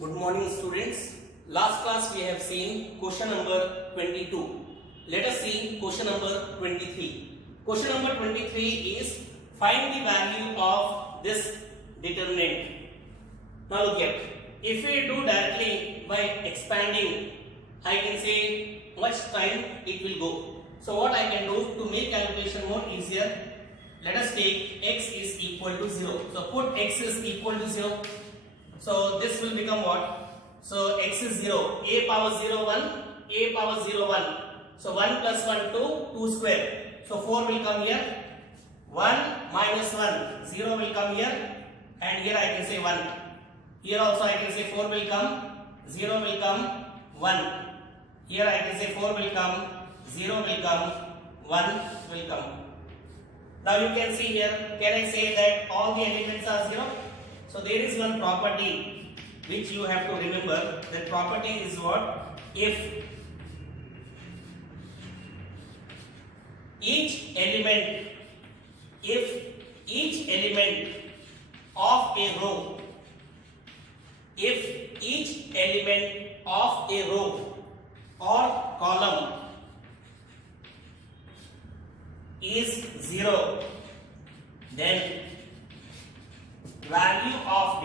Good morning students. Last class we have seen question number 22. Let us see question number 23. Question number 23 is find the value of this determinant. Now look at, if we do directly by expanding, I can say much time it will go. So what I can do to make calculation more easier, let us take x is equal to 0. So put x is equal to 0. So this will become what? So x is 0, a power 0 1, a power 0 1. So 1 plus 1 2, 2 square. So 4 will come here, 1 minus 1, 0 will come here, and here I can say 1. Here also I can say 4 will come, 0 will come, 1. Here I can say 4 will come, 0 will come, 1 will come. Now you can see here, can I say that all the elements are 0? So there is one property which you have to remember. That property is what? If each element of a row, or column is 0, then value of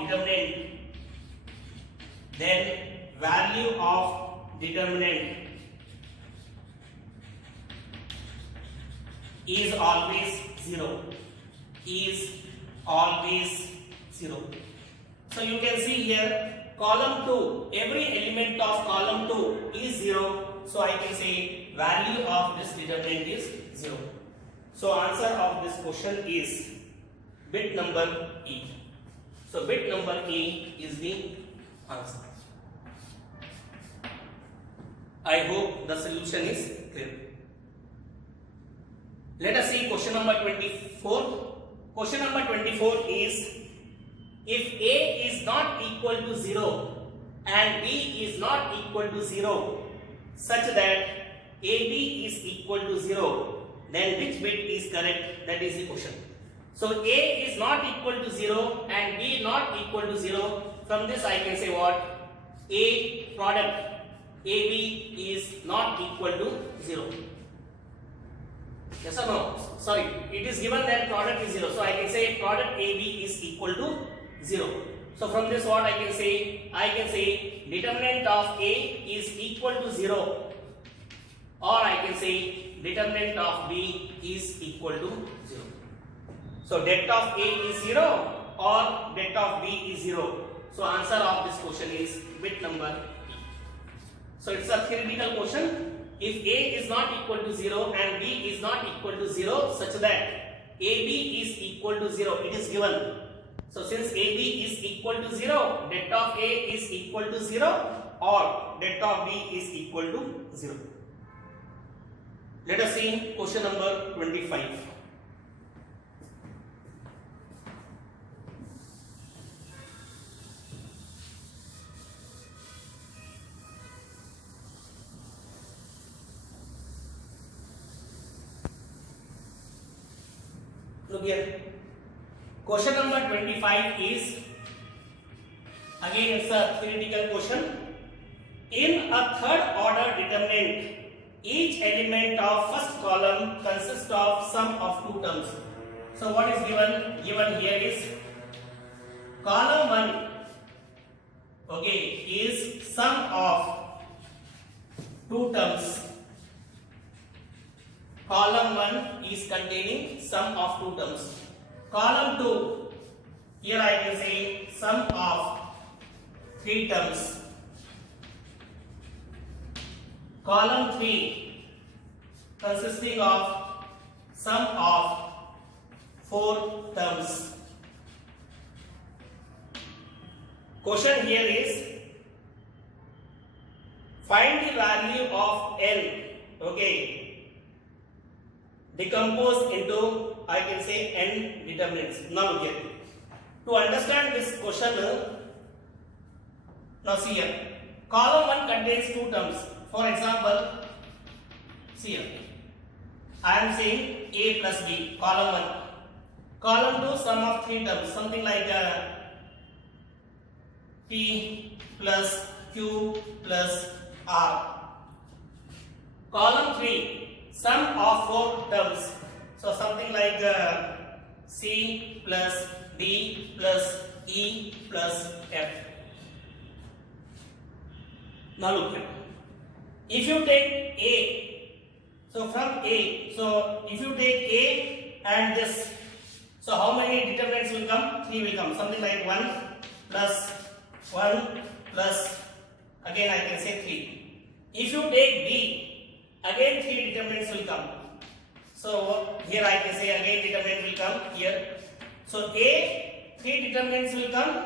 determinant is always 0. So you can see here column 2, every element of column 2 is 0. So I can say value of this determinant is 0. So answer of this question is bit number E. So bit number E is the answer. I hope the solution is clear. Let us see question number 24. Question number 24 is, if A is not equal to 0 and B is not equal to 0 such that AB is equal to 0, then which bit is correct? That is the question. So A is not equal to 0 and B not equal to 0. From this I can say what? A product AB is not equal to 0. Yes or no? Sorry, it is given that product is 0. So I can say product AB is equal to 0. So from this what I can say? I can say determinant of A is equal to 0, or I can say determinant of B is equal to 0. So det of A is 0 or det of B is 0. So answer of this question is bit number E. So it's a theoretical question. If A is not equal to 0 and B is not equal to 0 such that AB is equal to 0, it is given. So since AB is equal to 0, det of A is equal to 0 or det of B is equal to 0. Let us see question number 25. Look here. Question number 25 is, again it's a theoretical question. In a third order determinant, each element of first column consists of sum of two terms. So what is given? Given here is column 1, okay, is sum of two terms. Column 1 is containing sum of two terms. Column 2, here I can say sum of three terms. Column 3 consisting of sum of four terms. Question here is, find the value of N, okay, decomposed into, I can say, N determinants. Now look here. To understand this question, now see here. Column 1 contains two terms. For example, see here. I am saying A plus B, column 1. Column 2, sum of three terms, something like P plus Q plus R. Column 3, sum of 4 terms. So something like C plus D plus E plus F. Now look here. If you take A, so from A, so if you take A and this, so how many determinants will come? 3 will come. Something like 1 plus 1 plus, again I can say 3. If you take B, again 3 determinants will come. So here I can say again determinant will come here. So A, 3 determinants will come.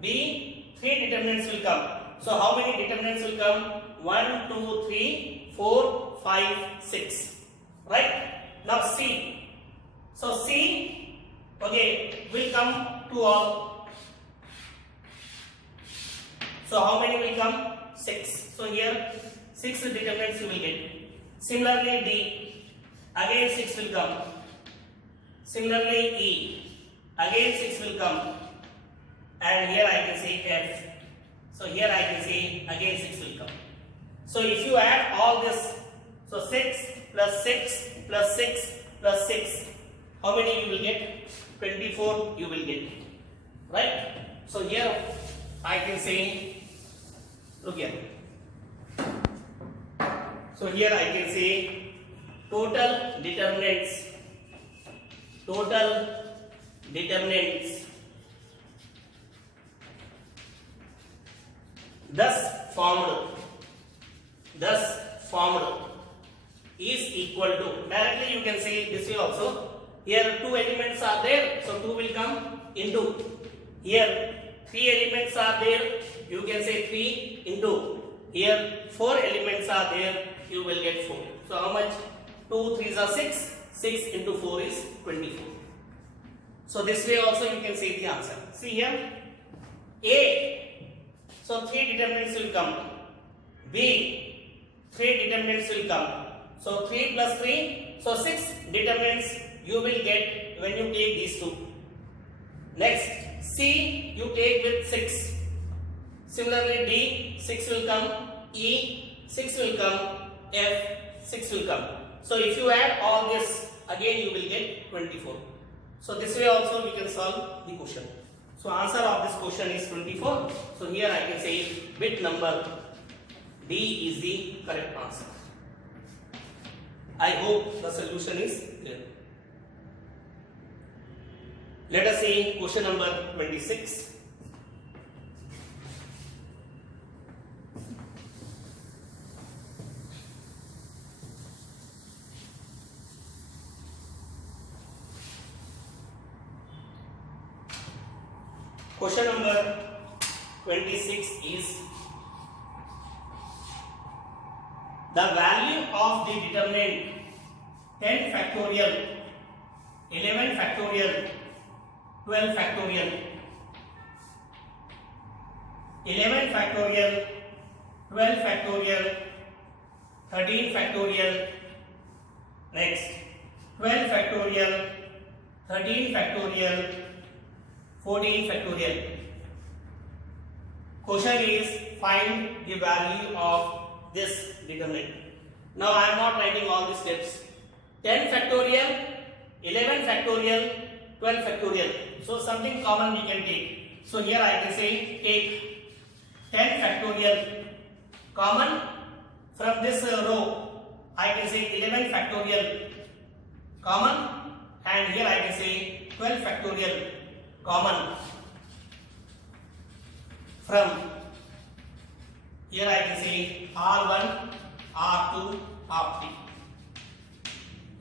B, 3 determinants will come. So how many determinants will come? 1, 2, 3, 4, 5, 6. Right? Now C. So C, okay, will come to all. So how many will come? 6. So here 6 determinants you will get. Similarly D, again 6 will come. Similarly E, again 6 will come. And here I can say F. So here I can say again 6 will come. So if you add all this, so 6 plus 6 plus 6 plus 6, how many you will get? 24 you will get. Right? So here I can say, look here. So here I can say total determinants thus formed is equal to, directly you can say this way also. Here 2 elements are there, so 2 will come into. Here 3 elements are there, you can say 3 into. Here 4 elements are there, you will get 4. So how much? 2 3s are 6. 6 into 4 is 24. So this way also you can say the answer. See here. A. So 3 determinants will come. B. 3 determinants will come. So 3 plus 3. So 6 determinants you will get when you take these 2. Next, C you take with 6. Similarly D, 6 will come. E, 6 will come. F, 6 will come. So if you add all this, again you will get 24. So this way also we can solve the question. So answer of this question is 24. So here I can say bit number D is the correct answer. I hope the solution is clear. Let us see question number 26. Question number 26 is the value of the determinant 10 factorial, 11 factorial, 12 factorial, 11 factorial, 12 factorial, 13 factorial, next 12 factorial, 13 factorial, 14 factorial. Question is find the value of this determinant. Now I am not writing all the steps. 10 factorial, 11 factorial, 12 factorial. So something common we can take. So here I can say take 10 factorial common from this row. I can say 11 factorial common, and here I can say 12 factorial common from here I can say R1, R2, R3.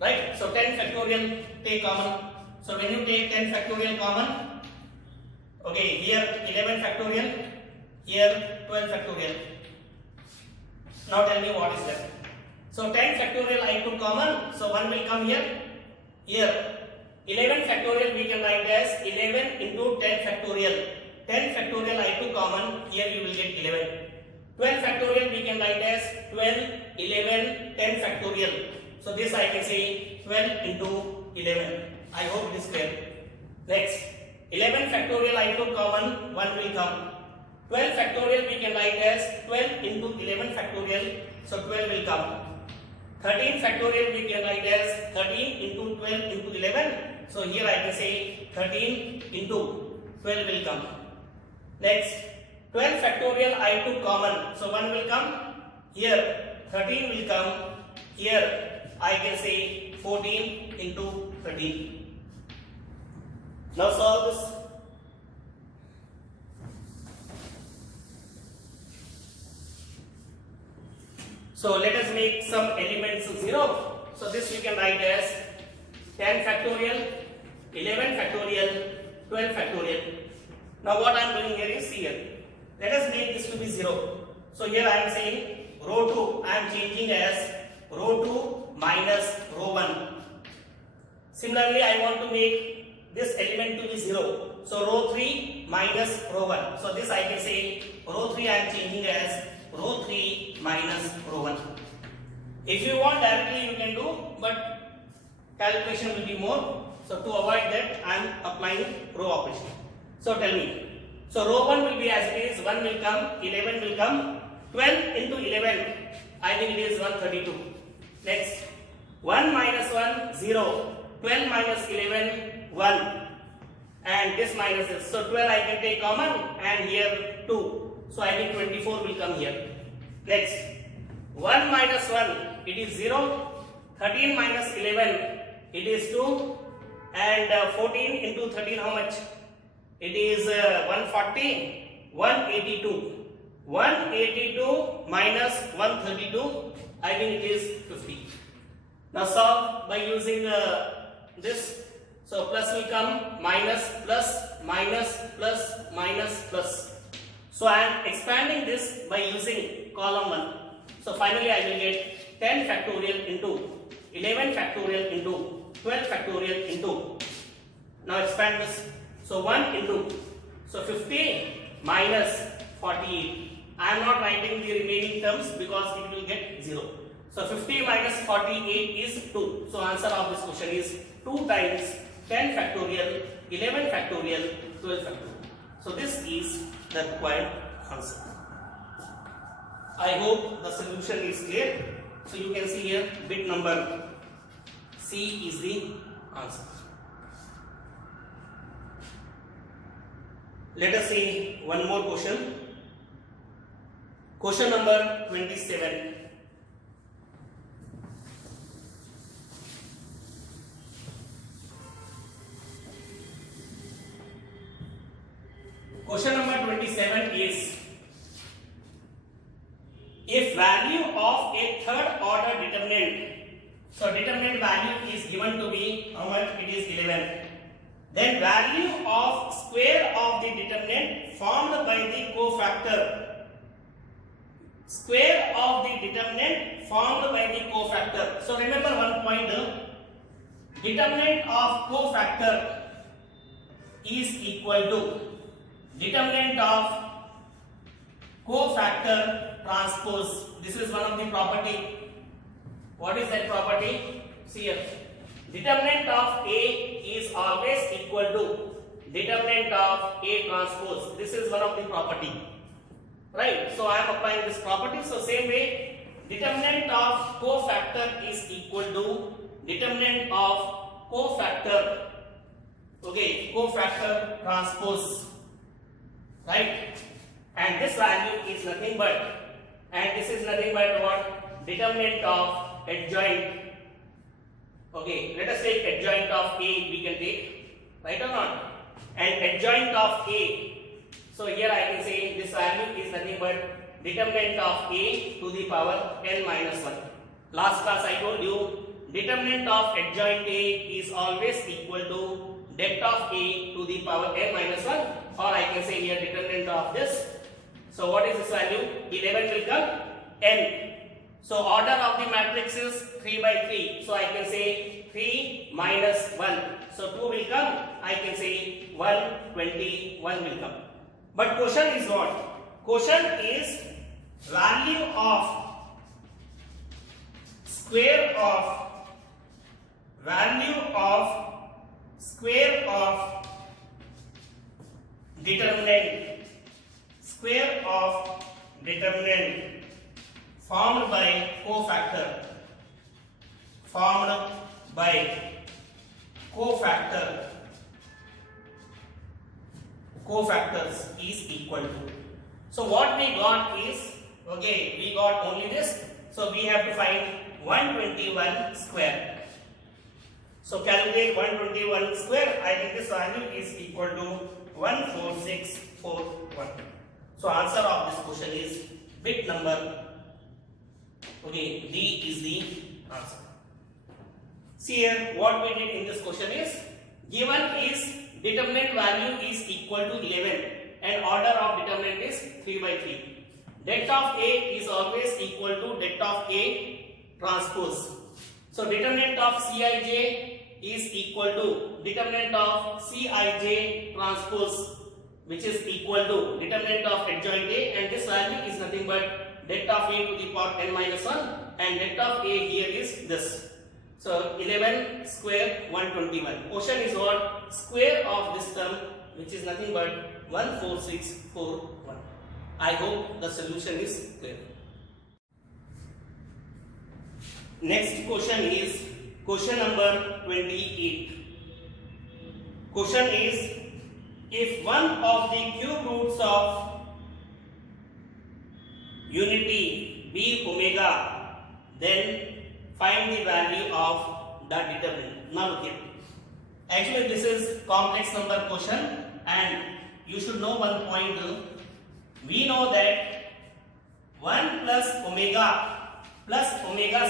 Right? So 10 factorial take common. So when you take 10 factorial common, okay, here 11 factorial, here 12 factorial. Now tell me what is that. So 10 factorial I took common, so 1 will come here. Here 11 factorial we can write as 11 into 10 factorial. 10 factorial I took common, here you will get 11. 12 factorial we can write as 12, 11, 10 factorial. So this I can say 12 into 11. I hope it is clear. Next, 11 factorial I took common, 1 will come. 12 factorial we can write as 12 into 11 factorial, so 12 will come. 13 factorial we can write as 13 into 12 into 11, so here I can say 13 into 12 will come. Next, 12 factorial I took common, so 1 will come. Here 13 will come. Here I can say 14 into 13. Now solve this. So let us make some elements 0. So this we can write as 10 factorial, 11 factorial, 12 factorial. Now what I am doing here is here. Let us make this to be 0. So here I am saying row 2 I am changing as row 2 minus row 1. Similarly I want to make this element to be 0. So row 3 minus row 1. So this I can say row 3 I am changing as row 3 minus row 1. If you want directly you can do, but calculation will be more. So to avoid that I am applying row operation. So tell me. So row 1 will be as it is, 1 will come, 11 will come, 12 into 11, I think it is 132. Next, 1 minus 1, 0, 12 minus 11, 1, and this minus this. So 12 I can take common, and here 2. So I think 24 will come here. Next, 1 minus 1, it is 0, 13 minus 11, it is 2, and 14 into 13 how much? It is 140, 182. 182 minus 132, I think it is 50. Now solve by using this. So plus will come, minus, plus, minus, plus, minus, plus. So I am expanding this by using column 1. So finally I will get 10 factorial into 11 factorial into 12 factorial into. Now expand this. So 1 into. So 50 minus 48. I am not writing the remaining terms because it will get 0. So 50 minus 48 is 2. So answer of this question is 2 times 10 factorial, 11 factorial, 12 factorial. So this is the required answer. I hope the solution is clear. So you can see here bit number C is the answer. Let us see one more question. Question number 27. Question number 27 is, if value of a third order determinant, so determinant value is given to be how much? It is 11. Then value of square of the determinant formed by the cofactor. Square of the determinant formed by the cofactor. So remember one point, determinant of cofactor is equal to determinant of cofactor transpose. This is one of the property. What is that property? See here. Determinant of A is always equal to determinant of A transpose. This is one of the property. Right? So I am applying this property. So same way, determinant of cofactor is equal to determinant of cofactor. Okay, cofactor transpose. Right? And this value is nothing but, and this is nothing but what? Determinant of adjoint. Okay, let us take adjoint of A, we can take, right or not? And adjoint of A, so here I can say this value is nothing but determinant of A to the power n minus 1. Last class I told you, determinant of adjoint A is always equal to det of A to the power n minus 1, or I can say here determinant of this. So what is this value? 11 will come n. So order of the matrix is 3 by 3. So I can say 3 minus 1. So 2 will come. I can say 121 will come. But question is what? Question is value of square of determinant square of determinant formed by cofactor cofactors is equal to. So what we got is, okay, we got only this. So we have to find 121 square. So calculate 121 square. I think this value is equal to 14641. So answer of this question is bit number. Okay, D is the answer. See here, what we did in this question is, given is determinant value is equal to 11 and order of determinant is 3 by 3. Det of A is always equal to det of A transpose. So determinant of Cij is equal to determinant of Cij transpose, which is equal to determinant of adjoint A, and this value is nothing but det of A to the power n minus 1, and det of A here is this. So 11 square 121. Question is what? Square of this term, which is nothing but 14641. I hope the solution is clear. Next question is question number 28. Question is, if one of the cube roots of unity be omega, then find the value of the determinant. Now look here. Actually this is complex number question, and you should know one point. We know that 1 plus omega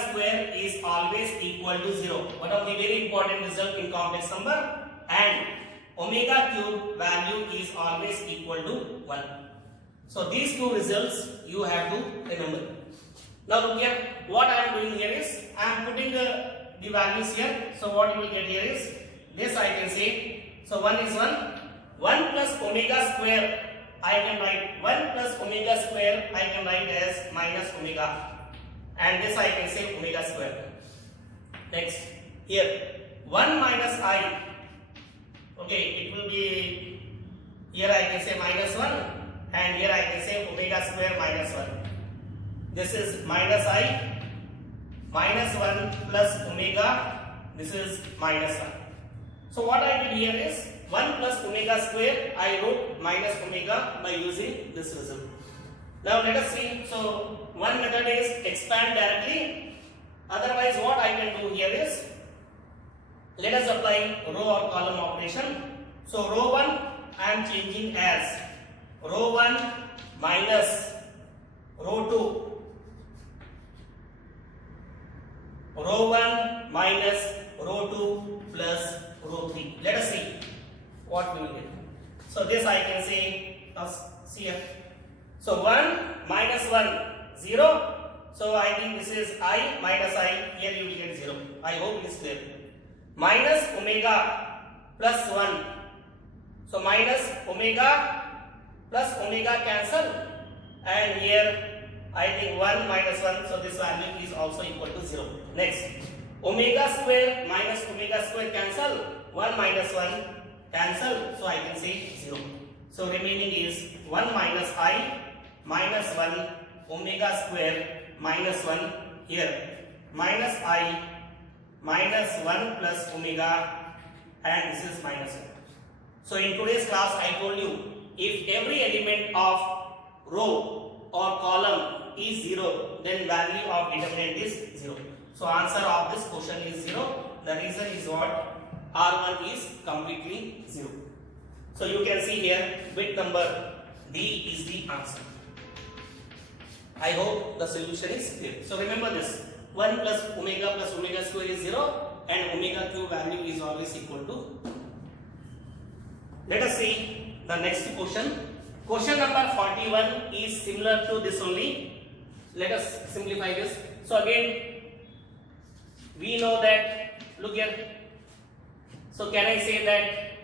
square is always equal to 0. One of the very important result in complex number, and omega cube value is always equal to 1. So these two results you have to remember. Now look here, what I am doing here is, I am putting the values here. So what you will get here is, this I can say, so 1 is 1, 1 plus omega square, I can write 1 plus omega square, I can write as minus omega, and this I can say omega square. Next, here 1 minus I, okay, it will be, here I can say minus 1, and here I can say omega square minus 1. This is minus I, minus 1 plus omega, this is minus 1. So what I did here is, 1 plus omega square, I wrote minus omega by using this result. Now let us see. So one method is expand directly. Otherwise what I can do here is, let us apply row or column operation. So row 1 I am changing as row 1 minus row 2. Row 1 minus row 2 plus row 3. Let us see what we will get. So this I can say, see here. So 1 minus 1, 0. So I think this is I minus I. Here you will get 0. I hope it is clear. Minus omega plus 1. So minus omega plus omega cancel. And here I think 1 minus 1. So this value is also equal to 0. Next, omega square minus omega square cancel. 1 minus 1 cancel. So I can say 0. So remaining is 1 minus I minus 1 omega square minus 1 here. Minus I minus 1 plus omega, and this is minus 1. So in today's class I told you, if every element of row or column is 0, then value of determinant is 0. So answer of this question is 0. The reason is what? R1 is completely 0. So you can see here, bit number D is the answer. I hope the solution is clear. So remember this, 1 plus omega square is 0, and omega cube value is always equal to. Let us see the next question. Question number 41 is similar to this only. Let us simplify this. So again, we know that, look here. So can I say that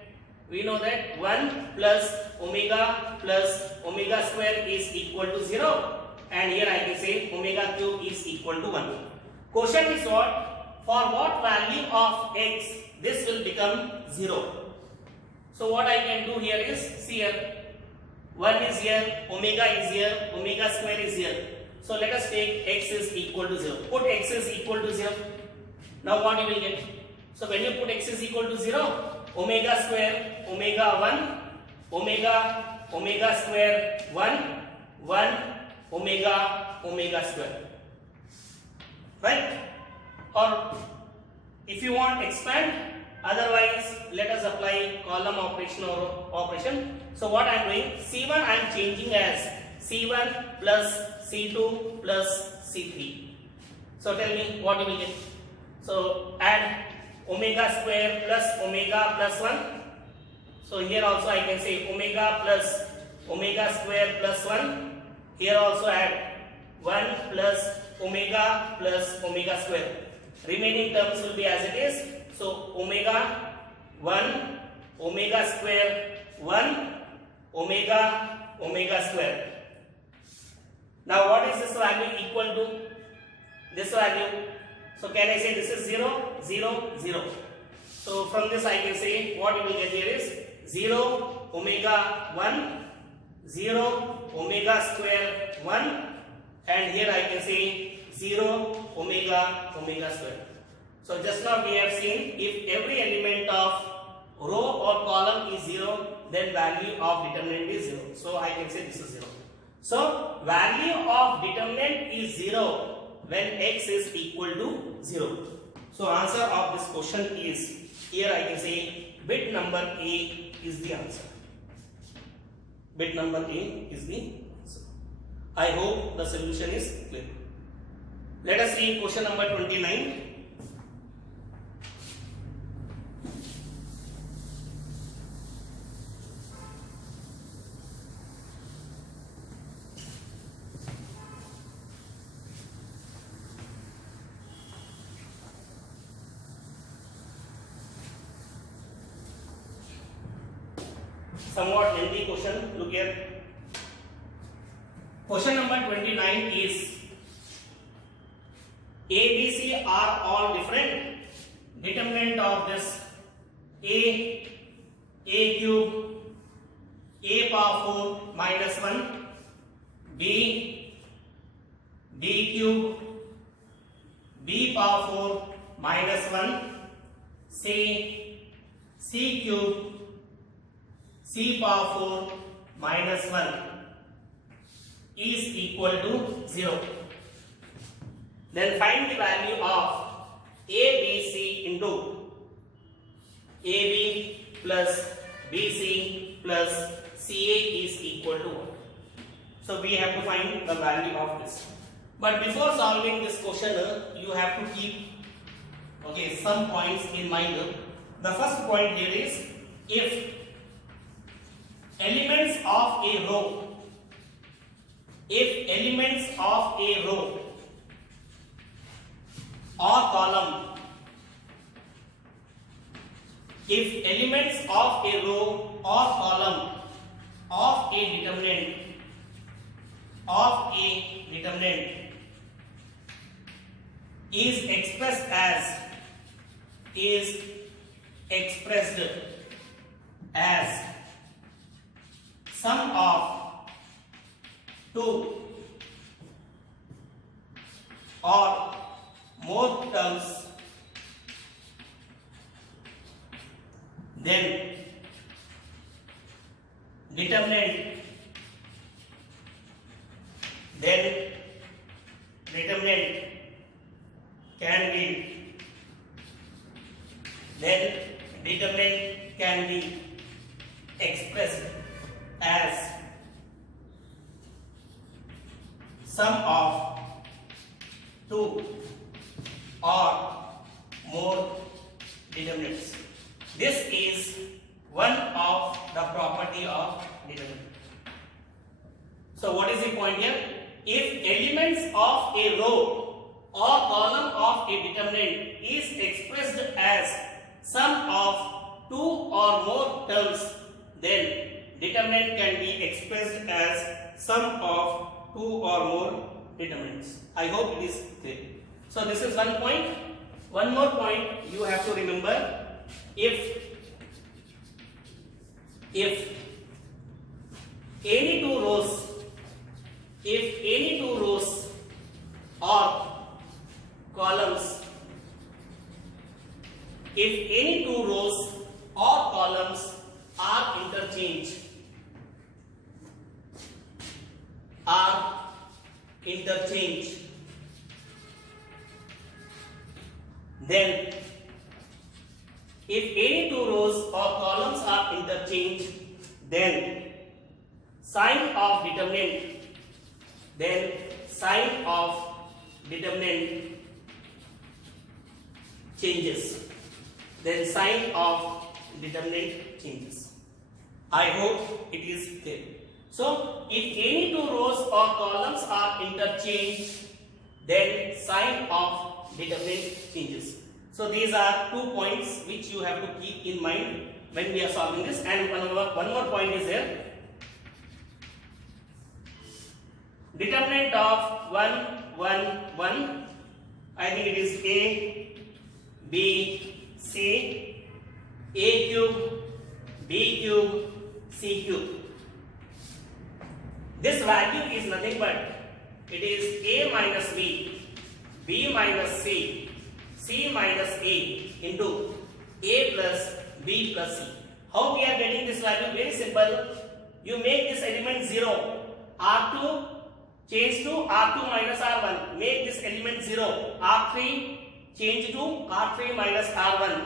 we know that 1 plus omega square is equal to 0, and here I can say omega cube is equal to 1. Question is what? For what value of x this will become 0? So what I can do here is, see here, 1 is here, omega is here, omega square is here. So let us take x is equal to 0. Put x is equal to 0. Now what you will get? So when you put x is equal to 0, omega square, omega 1, omega square 1, omega square. Right? Or if you want expand, otherwise let us apply column operation or operation. So what I am doing, C1 I am changing as C1 plus C2 plus C3. So tell me what you will get. So add omega square plus omega plus 1. So here also I can say omega plus omega square plus 1. Here also add 1 plus omega square. Remaining terms will be as it is. So omega 1, omega square 1, omega square. Now what is this value equal to? This value. So can I say this is 0, 0, 0. So from this I can say what you will get here is 0 omega 1, 0 omega square 1, and here I can say 0 omega square. So just now we have seen if every element of row or column is 0, then value of determinant is 0. So I can say this is 0. So value of determinant is 0 when x is equal to 0. So answer of this question is, here I can say bit number A is the answer. Bit number A is the answer. I hope the solution is clear. Let us see question number 29. Somewhat lengthy question. Look here. Question number 29 is A, B, C are all different. Determinant of this A cube, A power 4 minus 1, B cube, B power 4 minus 1, C cube, C power 4 minus 1 is equal to 0. Then find the value of ABC into AB plus BC plus CA is equal to 1. So we have to find the value of this. But before solving this question, you have to keep some points in mind. The first point here is, if elements of a row or column, if elements of a row or column of a determinant is expressed as sum of two or more terms, then determinant can be expressed as sum of two or more determinants. This is one of the property of determinant. So what is the point here? If elements of a row or column of a determinant is expressed as sum of two or more terms, then determinant can be expressed as sum of two or more determinants. I hope it is clear. So this is one point. One more point you have to remember. If any two rows, if any two rows or columns, if any two rows or columns are interchanged, then if any two rows or columns are interchanged, then sign of determinant changes. I hope it is clear. So, if any two rows or columns are interchanged, then sign of determinant changes. So, these are 2 points which you have to keep in mind when we are solving this. And one more point is there. Determinant of 1, 1, 1. I think it is A, B, C, A cube, B cube, C cube. This value is nothing but it is A minus B, B minus C, C minus A into A plus B plus C. How we are getting this value? Very simple. You make this element 0. R2 change to R2 minus R1. Make this element 0. R3 change to R3 minus R1.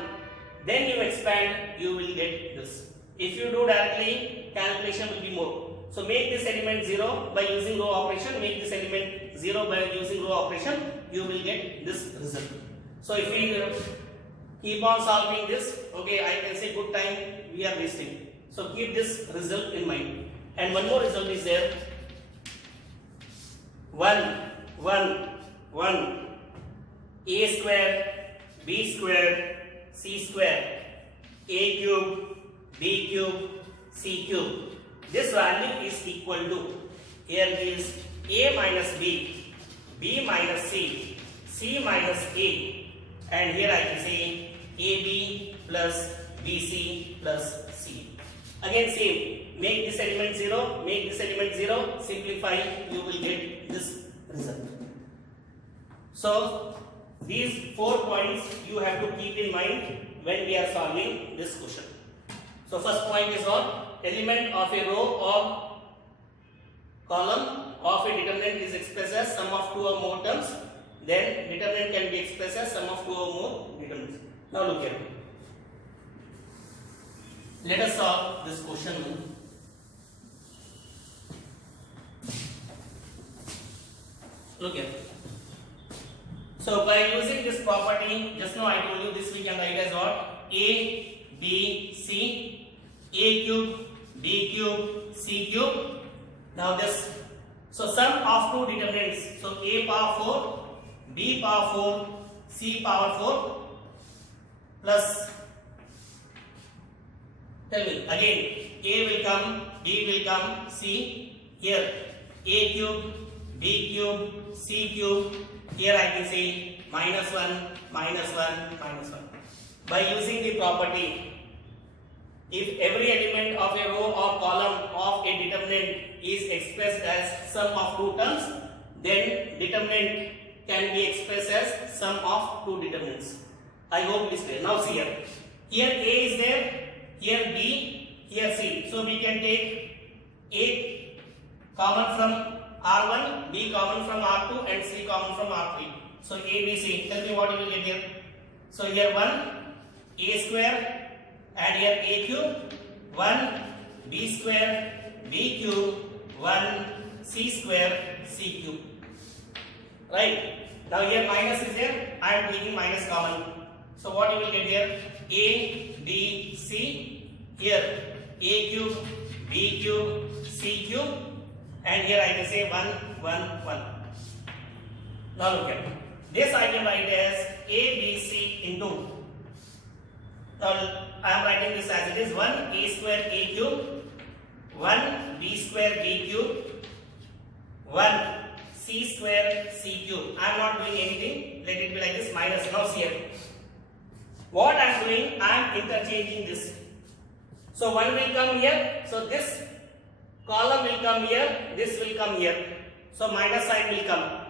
Then you expand, you will get this. If you do directly, calculation will be more. So make this element 0 by using row operation. Make this element 0 by using row operation. You will get this result. So if we keep on solving this, okay, I can say good time we are wasting. So keep this result in mind. And one more result is there. 1, 1, 1. A square, B square, C square, A cube, B cube, C cube. This value is equal to, here is A minus B, B minus C, C minus A, and here I can say AB plus BC plus C. Again same, make this element 0, make this element 0, simplify, you will get this result. So these 4 points you have to keep in mind when we are solving this question. So first point is on element of a row or column of a determinant is expressed as sum of 2 or more terms. Then determinant can be expressed as sum of 2 or more determinants. Now look here. Let us solve this question. Look here. So by using this property, just now I told you this we can write as what? A, B, C, A cube, B cube, C cube. Now this, so sum of 2 determinants. So A power 4, B power 4, C power 4 plus, tell me again, A will come, B will come, C, here A cube, B cube, C cube, here I can say minus 1, minus 1, minus 1. By using the property, if every element of a row or column of a determinant is expressed as sum of 2 terms, then determinant can be expressed as sum of 2 determinants. I hope it is clear. Now see here. Here A is there, here B, here C. So we can take A common from R1, B common from R2 and C common from R3. So A, B, C. Tell me what you will get here. So here 1, A square, and here A cube, 1, B square, B cube, 1, C square, C cube. Right. Now here minus is there. I am taking minus common. So what you will get here? A, B, C. Here A cube, B cube, C cube. And here I can say 1, 1, 1. Now look at this. I can write as A, B, C into. Now I am writing this as it is 1 A square A cube, 1 B square B cube, 1 C square C cube. I am not doing anything. Let it be like this minus. Now see here. What I am doing, I am interchanging this. So 1 will come here. So this column will come here, this will come here. So minus sign will come.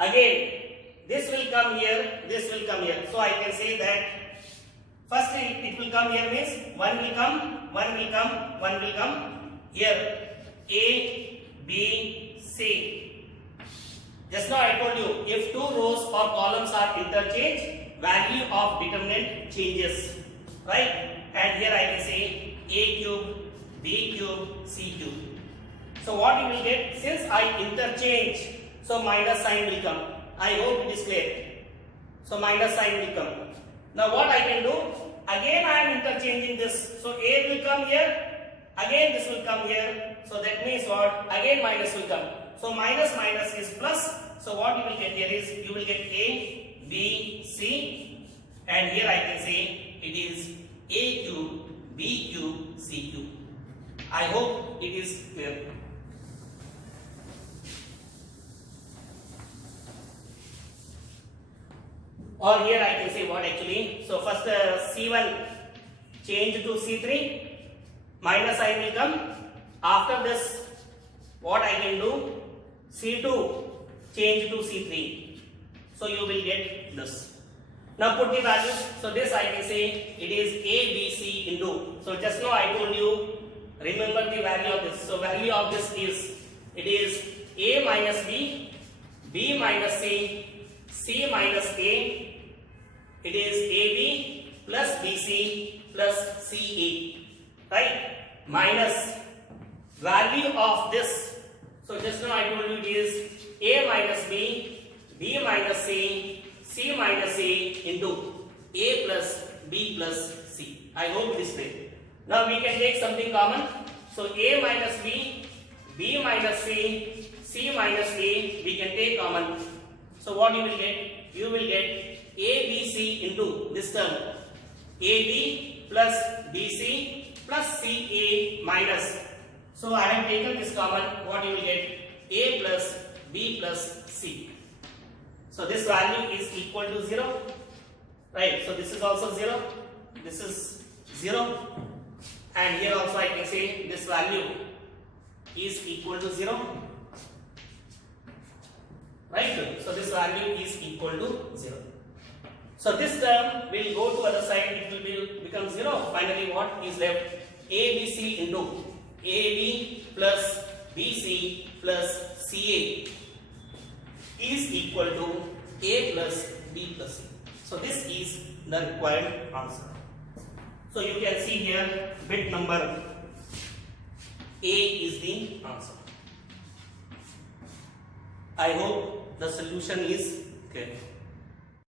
Again, this will come here, this will come here. So I can say that first it will come here means 1 will come, 1 will come, 1 will come here. A, B, C. Just now I told you, if two rows or columns are interchanged, value of determinant changes, right? And here I can say A cube, B cube, C cube. So what you will get, since I interchange, so minus sign will come. I hope it is clear. So minus sign will come. Now what I can do, again I am interchanging this. So A will come here, again this will come here. So that means what? Again minus will come. So minus minus is plus. So what you will get here is, you will get A, B, C, and here I can say it is A cube, B cube, C cube. I hope it is clear. Or here I can say what actually. So first C1 change to C3, minus sign will come. After this, what I can do, C2 change to C3. So you will get this. Now put the values. So this I can say it is A, B, C into. So just now I told you, remember the value of this. So value of this is, it is A minus B, B minus C, C minus A. It is AB plus BC plus CA, right? Minus value of this. So just now I told you it is A minus B, B minus C, C minus A into A plus B plus C. I hope this way. Now we can take something common. So A minus B, B minus C, C minus A, we can take common. So what you will get? You will get ABC into this term. AB plus BC plus CA minus. So I have taken this common. What you will get? A plus B plus C. So this value is equal to 0. Right. So this is also 0. This is 0. And here also I can say this value is equal to 0. Right. So this value is equal to 0. So this term will go to other side, it will become 0. Finally what is left? ABC into AB plus BC plus CA is equal to A plus B plus C. So this is the required answer. So you can see here bit number A is the answer. I hope the solution is clear.